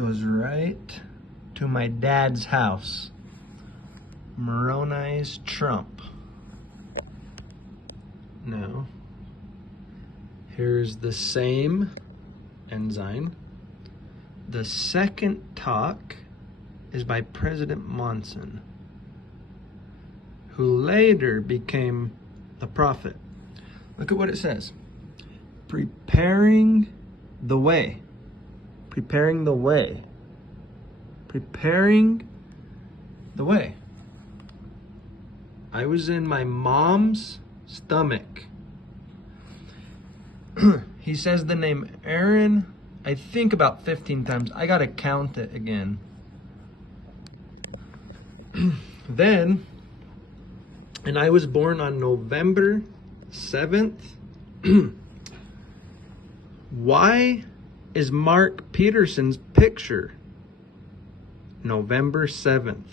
goes right to my dad's house. Moroni's Trump. Now, here's the same Ensign. The second talk is by President Monson, who later became the prophet. Look at what it says. Preparing the way. Preparing the way. Preparing the way. I was in my mom's stomach. He says the name Aaron, I think about 15 times. I gotta count it again. Then, and I was born on November 7th. Why is Mark Peterson's picture November 7th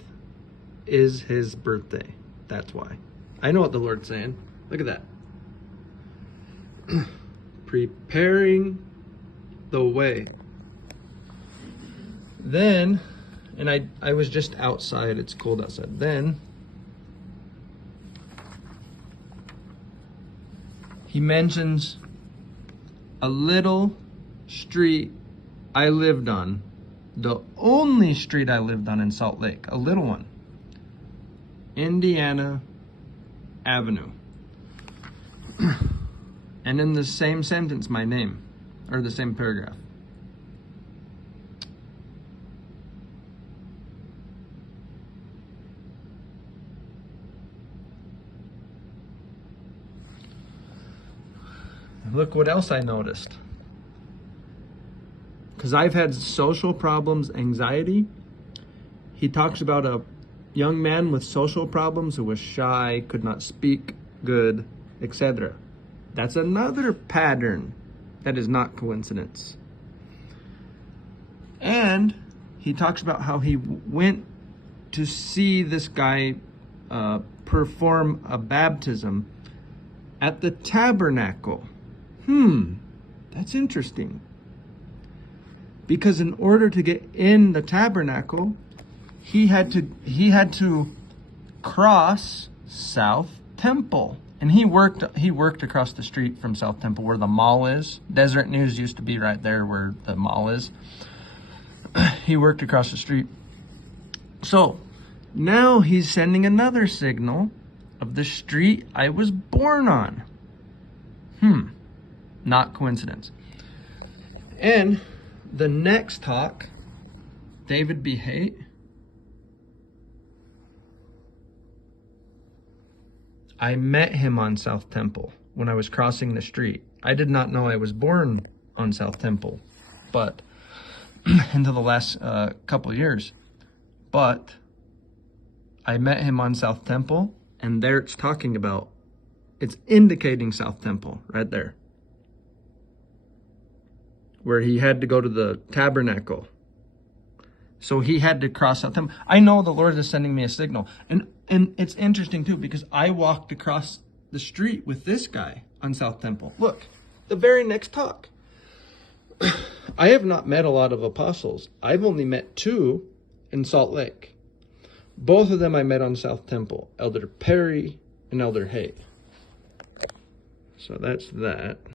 is his birthday? That's why. I know what the Lord's saying. Look at that. Preparing the way. Then, and I was just outside. It's cold outside. Then, he mentions a little street I lived on. The only street I lived on in Salt Lake. A little one. Indiana Avenue. And in the same sentence, my name. Or the same paragraph. Look what else I noticed. Because I've had social problems, anxiety. He talks about a young man with social problems who was shy, could not speak good, etc. That's another pattern that is not coincidence. And he talks about how he went to see this guy perform a baptism at the tabernacle. That's interesting. Because in order to get in the tabernacle, he had to cross South Temple. And he worked across the street from South Temple where the mall is. Deseret News used to be right there where the mall is. He worked across the street. So now he's sending another signal of the street I was born on. Not coincidence. And the next talk, David B. Haight, I met him on South Temple when I was crossing the street. I did not know I was born on South Temple, but until the last couple years. But I met him on South Temple, and there it's talking about, it's indicating South Temple right there, where he had to go to the tabernacle. So he had to cross South Temple. I know the Lord is sending me a signal. And it's interesting too, because I walked across the street with this guy on South Temple. Look, the very next talk. I have not met a lot of apostles. I've only met 2 in Salt Lake. Both of them I met on South Temple. Elder Perry and Elder Haight. So that's that.